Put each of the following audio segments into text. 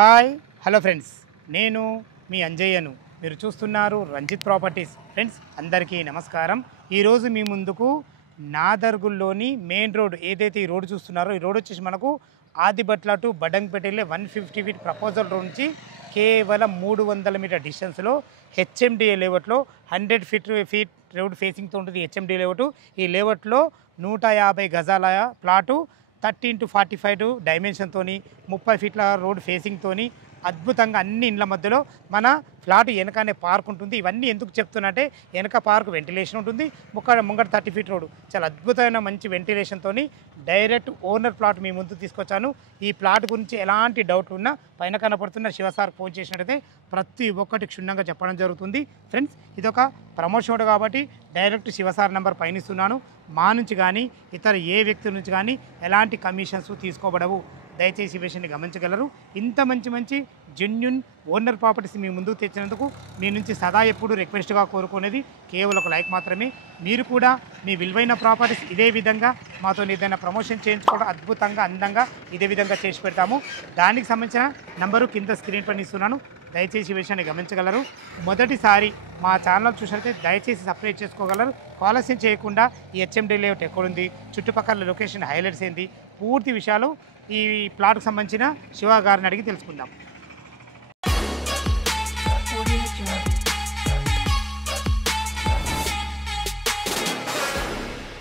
Hi hello friends, నేను మీ అంజయ్యను. మీరు చూస్తున్నారు రంజిత్ ప్రాపర్టీస్. ఫ్రెండ్స్ అందరికీ నమస్కారం. ఈరోజు మీ ముందుకు నాదర్గుల్లోని మెయిన్ రోడ్ ఏదైతే ఈ రోడ్ చూస్తున్నారో, ఈ రోడ్ వచ్చేసి మనకు ఆదిబట్ల టు బడంగ్పేట వెళ్ళే 150 ఫీట్ ప్రపోజల్ రోడ్ నుంచి కేవలం 300 మీటర్ డిస్టెన్స్లో హెచ్ఎండిఏ లేఅవుట్లో 100 ఫీట్ రోడ్ ఫేసింగ్తో ఉంటుంది. HMD layout. ఈ లేఅవుట్లో 150 గజాల ప్లాటు 13-45 డైమెన్షన్తో 30 ఫీట్ల రోడ్ ఫేసింగ్తోని అద్భుతంగా అన్ని ఇండ్ల మధ్యలో మన ఫ్లాట్ వెనకనే పార్క్ ఉంటుంది. ఇవన్నీ ఎందుకు చెప్తున్నట్టే, వెనక పార్క్ వెంటిలేషన్ ఉంటుంది, ముంగట 30 ఫీట్ రోడ్ చాలా అద్భుతమైన మంచి వెంటిలేషన్తో డైరెక్ట్ ఓనర్ ప్లాట్ మీ ముందు తీసుకొచ్చాను. ఈ ప్లాట్ గురించి ఎలాంటి డౌట్ ఉన్నా పైన కనపడుతున్న శివసార్ ఫోన్ చేసినట్టయితే ప్రతి ఒక్కటి క్షుణ్ణంగా చెప్పడం జరుగుతుంది. ఫ్రెండ్స్ ఇదొక ప్రమోషన్ కాబట్టి డైరెక్ట్ శివసార్ నెంబర్ పైన ఇస్తున్నాను. మా నుంచి కానీ ఇతర ఏ వ్యక్తి నుంచి కానీ ఎలాంటి కమిషన్స్ తీసుకోబడవు. దయచేసి ఈ విషయాన్ని గమనించగలరు. ఇంత మంచి జెన్యున్ ఓనర్ ప్రాపర్టీస్ మీ ముందుకు తెచ్చినందుకు మీ నుంచి సదా ఎప్పుడు రిక్వెస్ట్గా కోరుకునేది కేవలం ఒక లైక్ మాత్రమే. మీరు కూడా మీ విలువైన ప్రాపర్టీస్ ఇదే విధంగా మాతో ఏదైనా ప్రమోషన్ చేయించుకోవడం అద్భుతంగా అందంగా ఇదే విధంగా చేసి పెడతాము. దానికి సంబంధించిన నంబరు కింద స్క్రీన్ పైన ఇస్తున్నాను. దయచేసి ఈ విషయాన్ని గమనించగలరు. మొదటిసారి మా ఛానల్ చూసినట్లయితే దయచేసి సబ్స్క్రైబ్ చేసుకోగలరు. ఆలస్యం చేయకుండా ఈ హెచ్ఎండి లేఅవుట్ ఎక్కడుంది, చుట్టుపక్కల లొకేషన్ హైలైట్స్ ఏంటి, పూర్తి విషయాలు ఈ ప్లాట్కు సంబంధించిన శివ గారిని అడిగి తెలుసుకుందాం.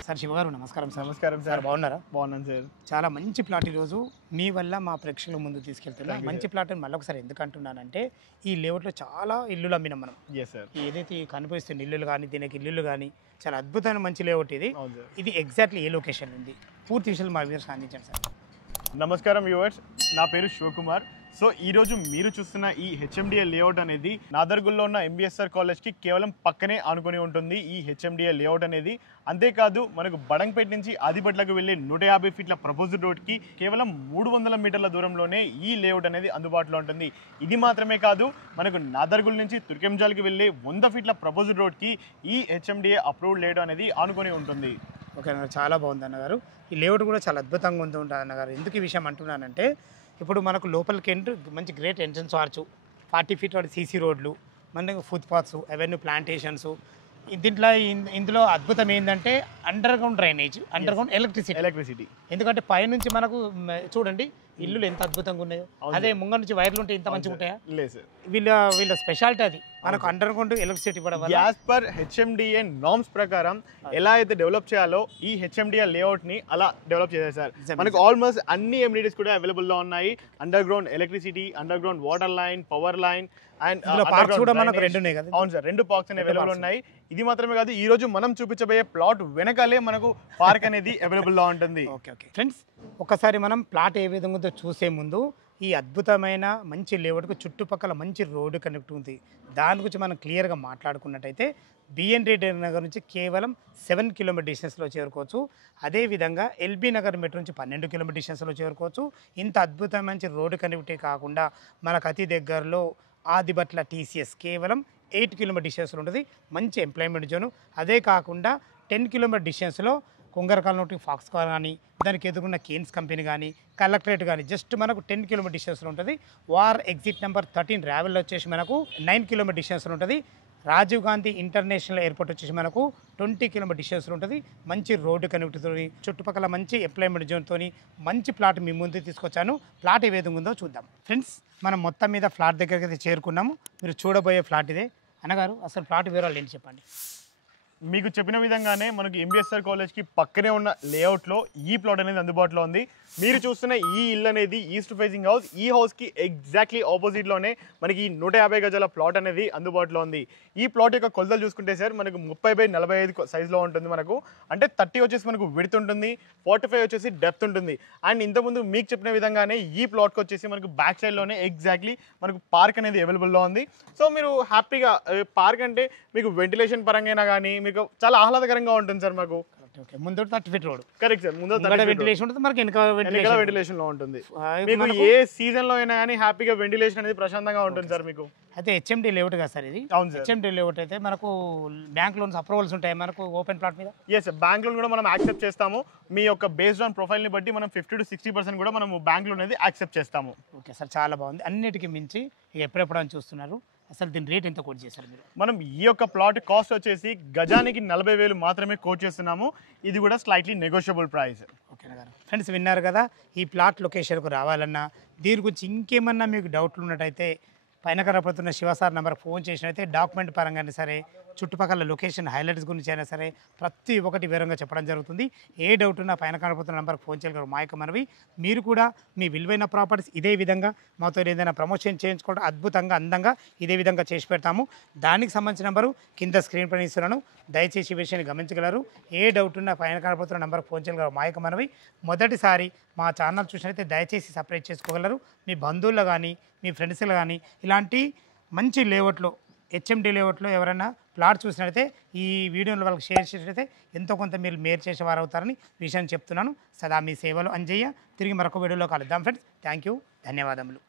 సార్ శివ గారు నమస్కారం సార్. నమస్కారం సార్. బాగున్నారా? బాగున్నాను సార్. చాలా మంచి ప్లాట్ ఈరోజు మీ వల్ల మా ప్రేక్షకుల ముందు తీసుకెళ్తున్నా. మంచి ప్లాట్ అని మళ్ళీ ఒకసారి ఎందుకు అంటున్నానంటే, ఈ లేఅవుట్లో చాలా ఇల్లులు అమ్మినాం మనం. సార్ ఏదైతే కనిపిస్తుంది ఇల్లులు కానీ దీనికి ఇల్లులు కానీ చాలా అద్భుతమైన మంచి లేఅవుట్ ఇది. ఇది ఎగ్జాక్ట్లీ ఏ లొకేషన్ ఉంది, పూర్తి విషయాలు మా వ్యూవర్స్ అందించండి సార్. నమస్కారం వ్యూవర్స్, నా పేరు శివకుమార్. సో ఈరోజు మీరు చూస్తున్న ఈ హెచ్ఎండిఏ లేఅవుట్ అనేది నాదర్గుల్లో ఉన్న ఎంబీఎస్ఆర్ కాలేజ్కి కేవలం పక్కనే ఆనుకొని ఉంటుంది ఈ హెచ్ఎండిఏ లేఅవుట్ అనేది. అంతేకాదు మనకు బడంగ్పేట నుంచి ఆదిబట్లకు వెళ్ళే 150 ఫీట్ల ప్రపోజ్డ్ రోడ్కి కేవలం 300 మీటర్ల దూరంలోనే ఈ లేఅవుట్ అనేది అందుబాటులో ఉంటుంది. ఇది మాత్రమే కాదు, మనకు నాదర్గుల్ నుంచి తుర్కెంజాల్కి వెళ్ళే 100 ఫీట్ల ప్రపోజ్డ్ రోడ్కి ఈ హెచ్ఎండిఏ అప్రూవ్డ్ లేఅవుట్ అనేది ఆనుకొని ఉంటుంది. ఓకే అన్నగారు, చాలా బాగుంది అన్నగారు. ఈ లేఅవుట్ కూడా చాలా అద్భుతంగా ఉంటుంది అన్నగారు. ఎందుకు ఈ విషయం అంటున్నానంటే, ఇప్పుడు మనకు లోపలికి మంచి great entrance arch, 40 feet CC రోడ్లు, మనకు ఫుట్ పాత్స్, అవెన్యూ ప్లాంటేషన్స్. దీంట్లో ఇందులో అద్భుతం ఏంటంటే under ground drainage, under ground electricity. ఎందుకంటే పైనుంచి మనకు చూడండి ఇల్లులు ఎంత అద్భుతంగా ఉన్నాయో, అదే ముంగ నుంచి వైర్లు ఉంటే ఇంత మంచిగా ఉంటాయా? లేదు, వీళ్ళ స్పెషాలిటీ అది. మనకు అండర్ గ్రౌండ్ ఎలక్ట్రిసిటీ ఇవ్వడం వల్ల యాజ్ పర్ హెచ్ఎండిఏ నార్మ్స్ ప్రకారం ఎలా అయితే డెవలప్ చేయాలో ఈ హెచ్ఎండిఏ లేఅవుట్ ని అలా డెవలప్ చేశారు సార్. మనకు ఆల్మోస్ట్ అన్ని ఎమ్యూనిటీస్ కూడా అవైలబుల్ లో ఉన్నాయి. Under ground electricity, under ground water line, power line and parks కూడా మనకు 2 ఉన్నాయి కదా. అవును సార్, 2 పార్క్స్ అనేవి అవైలబుల్ ఉన్నాయి. ఇది మాత్రమే కాదు, ఈ రోజు మనం చూపించబోయే ప్లాట్ వెనకాలే మనకు పార్క్ అనేది అవైలబుల్ లో ఉంటుంది. ఓకే ఫ్రెండ్స్, ఒకసారి మనం ప్లాట్ ఏ విధంగా ఉందో చూసే ముందు ఈ అద్భుతమైన మంచి లేఅవుట్కు చుట్టుపక్కల మంచి రోడ్డు కనెక్ట్ ఉంది. దాని గురించి మనం క్లియర్గా మాట్లాడుకున్నట్టయితే బిఎన్ రెడ్డి నగర్ నుంచి కేవలం 7 కిలోమీటర్ డిస్టెన్స్లో చేరుకోవచ్చు. అదేవిధంగా ఎల్బీ నగర్ మెట్రో నుంచి 12 కిలోమీటర్ డిస్టెన్స్లో చేరుకోవచ్చు. ఇంత అద్భుతమైన మంచి రోడ్డు కనెక్టివిటీ కాకుండా మనకు అతి దగ్గరలో ఆదిబట్ల టీసీఎస్ కేవలం 8 కిలోమీటర్ డిస్టెన్స్లో ఉంటుంది. మంచి ఎంప్లాయ్మెంట్ జోను. అదే కాకుండా 10 కిలోమీటర్ డిస్టెన్స్లో కుంగరకాల నుండి ఫాక్స్కాన్ కానీ, దానికి ఎదుర్కొన్న కేన్స్ కంపెనీ కానీ, కలెక్టరేట్ కానీ జస్ట్ మనకు 10 కిలోమీటర్ డిస్టెన్స్లో ఉంటుంది. వార్ ఎగ్జిట్ నెంబర్ 13 రావెల్ వచ్చేసి మనకు 9 కిలోమీటర్ డిస్టెన్స్లో ఉంటుంది. రాజీవ్ గాంధీ ఇంటర్నేషనల్ ఎయిర్పోర్ట్ వచ్చేసి మనకు 20 కిలోమీటర్ డిస్టెన్స్లో ఉంటుంది. మంచి రోడ్డు కనెక్టివిటీతో చుట్టుపక్కల మంచి ఎంప్లాయ్మెంట్ జోన్తో మంచి ప్లాట్ మీ ముందు తీసుకొచ్చాను. ప్లాట్ ఏ విధంగా ఉందో చూద్దాం. ఫ్రెండ్స్ మనం మొత్తం మీద ఫ్లాట్ దగ్గరికి అయితే చేరుకున్నాము. మీరు చూడబోయే ఫ్లాట్ ఇదే. అన్నగారు అసలు ప్లాట్ వివరాలు ఏంటి చెప్పండి. మీకు చెప్పిన విధంగానే మనకు ఎంబీఎస్ఆర్ కాలేజ్కి పక్కనే ఉన్న లేఅవుట్లో ఈ ప్లాట్ అనేది అందుబాటులో ఉంది. మీరు చూస్తున్న ఈ ఇల్లు అనేది ఈస్ట్ ఫేసింగ్ హౌస్. ఈ హౌస్కి ఎగ్జాక్ట్లీ ఆపోజిట్లోనే మనకి 150 గజాల ప్లాట్ అనేది అందుబాటులో ఉంది. ఈ ప్లాట్ యొక్క కొలతలు చూసుకుంటే సార్ మనకు 30/45 సైజులో ఉంటుంది. మనకు అంటే 30 వచ్చేసి మనకు విడ్త్ ఉంటుంది, 45 వచ్చేసి డెప్త్ ఉంటుంది. అండ్ ఇంతకుముందు మీకు చెప్పిన విధంగానే ఈ ప్లాట్కి వచ్చేసి మనకు బ్యాక్ సైడ్లోనే ఎగ్జాక్ట్లీ మనకు పార్క్ అనేది అవైలబుల్లో ఉంది. సో మీరు హ్యాపీగా పార్క్ అంటే మీకు వెంటిలేషన్ పరంగా కానీ మీకు చాలా ఆహ్లాదకరంగా ఉంటుంది సార్. మాకు ఓకే ముందు 30 ఫీట్ రోడ్ కరెక్ట్ సార్. ముందు వెంటిలేషన్ ఉంటుంది, మనకి వెనక వెంటిలేషన్ లో ఉంటుంది. మీకు ఏ సీజన్ లో అయినా కానీ హ్యాపీగా వెంటిలేషన్ అనేది ప్రశాంతంగా ఉంటుంది సార్ మీకు. అయితే హెచ్ఎండి లేఅవుట్ కదా సార్ ఇది? అవును సార్. హెచ్ఎండి లేఅవుట్ అయితే మనకు బ్యాంక్ లోన్స్ అప్రూవల్స్ ఉంటాయి మనకు ఓపెన్ ప్లాట్ మీద? ఎస్ సార్, బ్యాంక్ లోన్ కూడా మనం యాక్సెప్ట్ చేస్తాము. మీ యొక్క బేస్డ్ ఆన్ ప్రొఫైల్ ని బట్టి మనం 50 to 60% కూడా మనం బ్యాంక్ లోన్ అనేది యాక్సెప్ట్ చేస్తాము. ఓకే సార్, చాలా బాగుంది. అన్నిటికీ మించి ఇక ఎప్పుడెప్పుడు అని చూస్తున్నారు, అసలు దీని రేట్ ఎంత కోట్ చేశారు మీరు? మనం ఈ యొక్క ప్లాట్ కాస్ట్ వచ్చేసి గజానికి 40,000 మాత్రమే కోట్ చేస్తున్నాము. ఇది కూడా స్లైట్లీ నెగోషియబుల్ ప్రైస్. ఓకేనా గారు? ఫ్రెండ్స్ విన్నారు కదా, ఈ ప్లాట్ లొకేషన్కు రావాలన్నా దీని గురించి ఇంకేమన్నా మీకు డౌట్లు ఉన్నట్టయితే పైన కనపడుతున్న శివసార్ నెంబర్కి ఫోన్ చేసినైతే డాక్యుమెంట్ పరంగానే సరే, చుట్టుపక్కల లొకేషన్ హైలైట్స్ గురించి అయినా సరే ప్రతి ఒక్కటి వివరంగా చెప్పడం జరుగుతుంది. ఏ డౌట్ ఉన్నా పైన కనపడుతున్న నెంబర్కి ఫోన్ చేయగలరు. మా యొక్క మనవి, మీరు కూడా మీ విలువైన ప్రాపర్టీస్ ఇదే విధంగా మాతో ఏదైనా ప్రమోషన్ చేయించుకోవడం అద్భుతంగా అందంగా ఇదే విధంగా చేసి పెడతాము. దానికి సంబంధించిన నెంబరు కింద స్క్రీన్ పైన ఇస్తున్నాను, దయచేసి ఈ విషయాన్ని గమనించగలరు. ఏ డౌట్ ఉన్నా పైన కనపడుతున్న నెంబర్కి ఫోన్ చేయగలరు. మా యొక్క మనవి, మొదటిసారి మా ఛానల్ చూసినట్లయితే దయచేసి సపరేట్ చేసుకోగలరు. మీ బంధువులు కానీ మీ ఫ్రెండ్స్లు కానీ ఇలాంటి మంచి లేఅవుట్లో హెచ్ఎండి లేఅవుట్లో ఎవరైనా ప్లాట్ చూసినట్లయితే ఈ వీడియోలో వాళ్ళకి షేర్ చేసినట్లయితే ఎంతో కొంత మీరు మేలు చేసేవారు అవుతారని విషయాన్ని చెప్తున్నాను. సదా మీ సేవలు అంజయ్య. తిరిగి మరొక వీడియోలో కలుద్దాం ఫ్రెండ్స్. థ్యాంక్ యూ, ధన్యవాదములు.